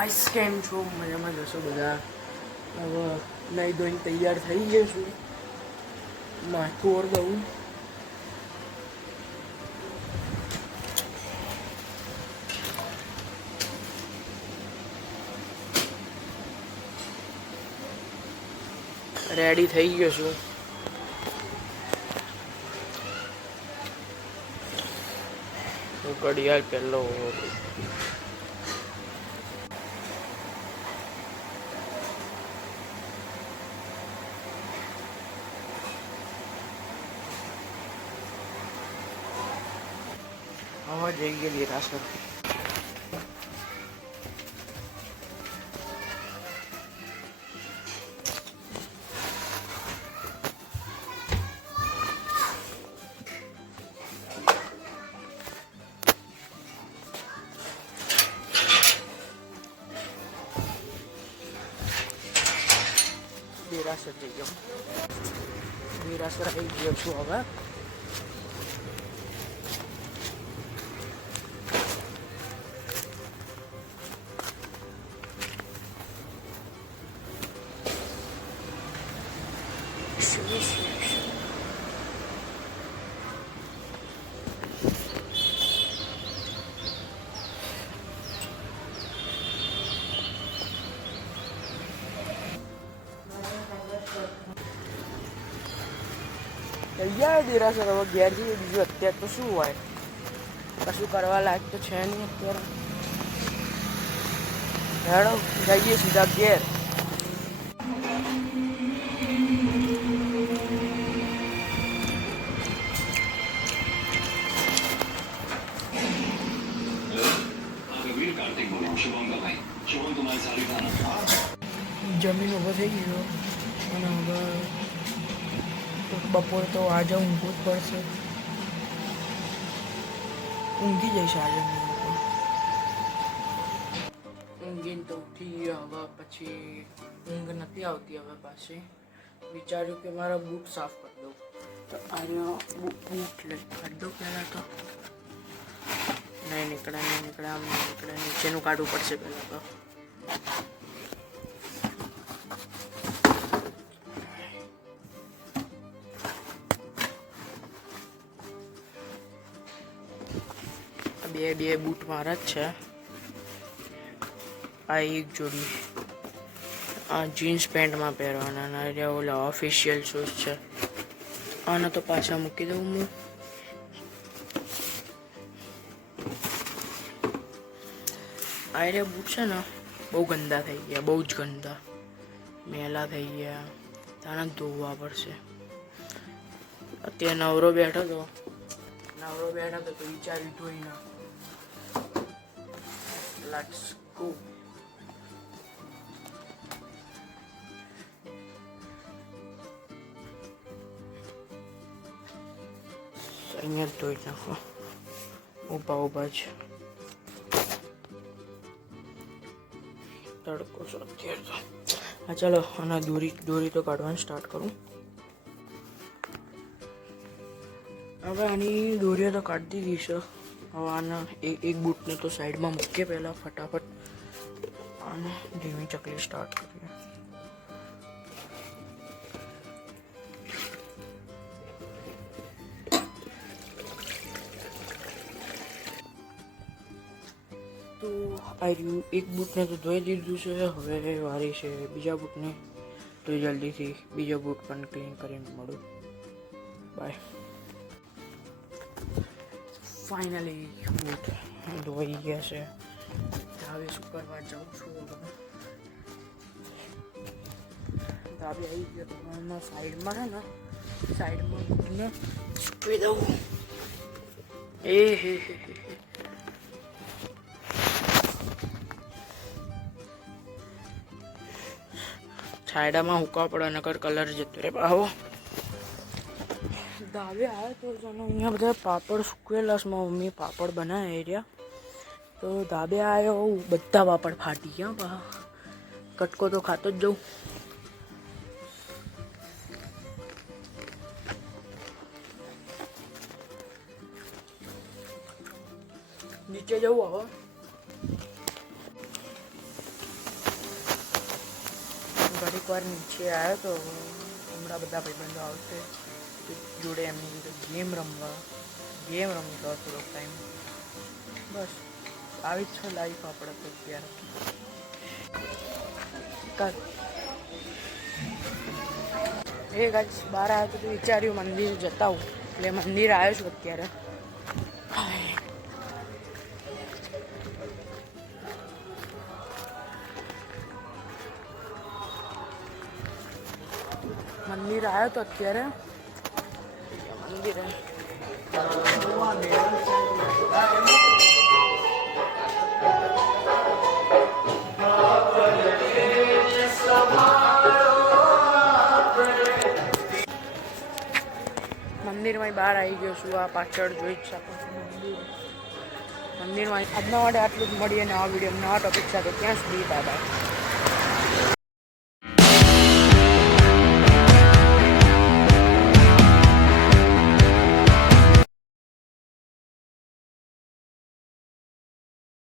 Guys કેમ છો? મજામાં જશો બધા? હવે નહીં ધોઈને તૈયાર થઈ ગયો છું. માથું ઓર દઉં. રેડી થઈ ગયો છું. ઘડિયાળ પહેલો હવે જઈ ગયેલી રાસર. દેરાસર જઈ ગયો. દેરાસર આવી ગયો છું હવે. તૈયાર દેરાસર હવે ઘેર જઈએ. બીજું અત્યારે તો શું હોય, કશું કરવા લાયક તો છે નહીં અત્યારે. હેડો જઈએ સીધા ઘેર. જમીન ઊભો થઈ ગયો અને હવે બપોરે તો આજે ઊંઘવું જ પડશે. ઊંઘી જઈશ આજે. ઊંઘીને તો ઉઠી ગયો. હવે પછી ઊંઘ નથી આવતી. હવે પાછી વિચાર્યું કે મારા બૂટ સાફ કરી દઉં. તો આનો બૂટ લઈ કાઢી દઉં પહેલાં. તો નહીં નીકળે આમ નહીં નીકળે. નીચેનું કાઢવું પડશે પહેલાં તો. બે બૂટ મારા જ છે. આ એક જોડી આ જીન્સ પેન્ટમાં પહેરવાના અને ઓલા ઓફિશિયલ શૂઝ છે. આને તો પાછા મૂકી દઉં હું. આ બૂટ છે ને બહુ ગંદા થઈ ગયા, બહુ જ ગંદા મેલા થઈ ગયા. તાને ધોવા પડશે. અત્યારે નવરો બેઠો તો વિચાર્યું ધોઈ ના. Let's go. અહીંયા ધોઈ નાખો ઊભા જ. તડકો છો અત્યારે તો. હા ચાલો આના દોરી તો કાઢવાનું સ્ટાર્ટ કરું. હવે આની દોરીઓ તો કાઢી દીધી છે. હવે આના એક બૂટને તો સાઈડમાં મૂકીએ પહેલાં ફટાફટ. આને ધીમી ચકલી સ્ટાર્ટ કરીએ. તો એક બૂટને તો ધોઈ દીધું છે. હવે વારી છે બીજા બૂટને. તો જલ્દીથી બીજા બૂટ પણ ક્લીન કરીને મળું. બાય. ફાઇનલી બૂટ ધોઈ ગયા છે. ધાબે સુકરવા જાઉં છું. ધાબે આવી ગયો. સાઈડમાં છે ને સાઈડમાં બૂટને સૂકવી દઉં. હે છાયડામાં હુકા પડે નકર કલર જતો રે. આવો ધાબે આવ્યો તો જાનો અહીંયા બધા પાપડ સૂકવેલા છે. મારી મમ્મી પાપડ બનાવે રહ્યા. તો ધાબે આવ્યો, બધા પાપડ ફાટી ગયા. કટકો તો ખાતો જ જાઉં. નીચે જવું હવે. થોડીક વાર નીચે આવ્યો તો હમણાં બધા ભાઈબંધો આવશે જોડે એમની રીતે ગેમ રમી તો થોડોક ટાઈમ બસ આવી જ છે લાઈફ આપણે તો અત્યારે એ ગાઈસ બહાર આવ્યો તો વિચાર્યું મંદિર જતા હું એટલે મંદિર આવ્યો છું અત્યારે મંદિર આવ્યો તો અત્યારે મંદિરે મંદિરમાં બહાર આવી ગયો છું આ પાછળ જોઈ જ શકો છો મંદિરમાં આજના માટે આટલું જ મળીએ નવા વિડીયો નવા ટોપિક સાથે ત્યાં સુધી બાય બાય